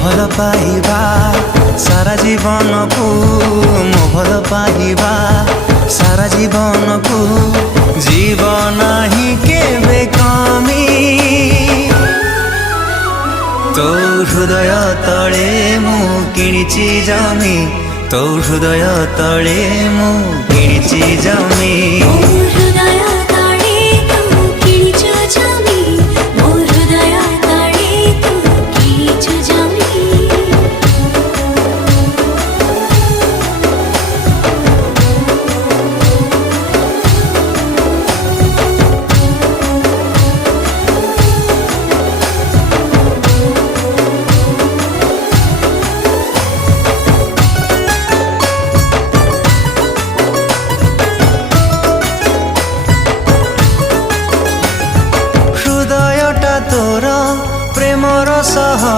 ଭଲ ପାଇବା ସାରା ଜୀବନକୁ ମୁଁ ଭଲ ପାଇବା ସାରା ଜୀବନକୁ ଯିବ ନାହିଁ କେବେ କମି ତୋ ହୃଦୟ ତଳେ ମୁଁ କିଣିଛି ଜମି ତୋ ହୃଦୟ ତଳେ ମୁଁ କିଣିଛି ଜମି।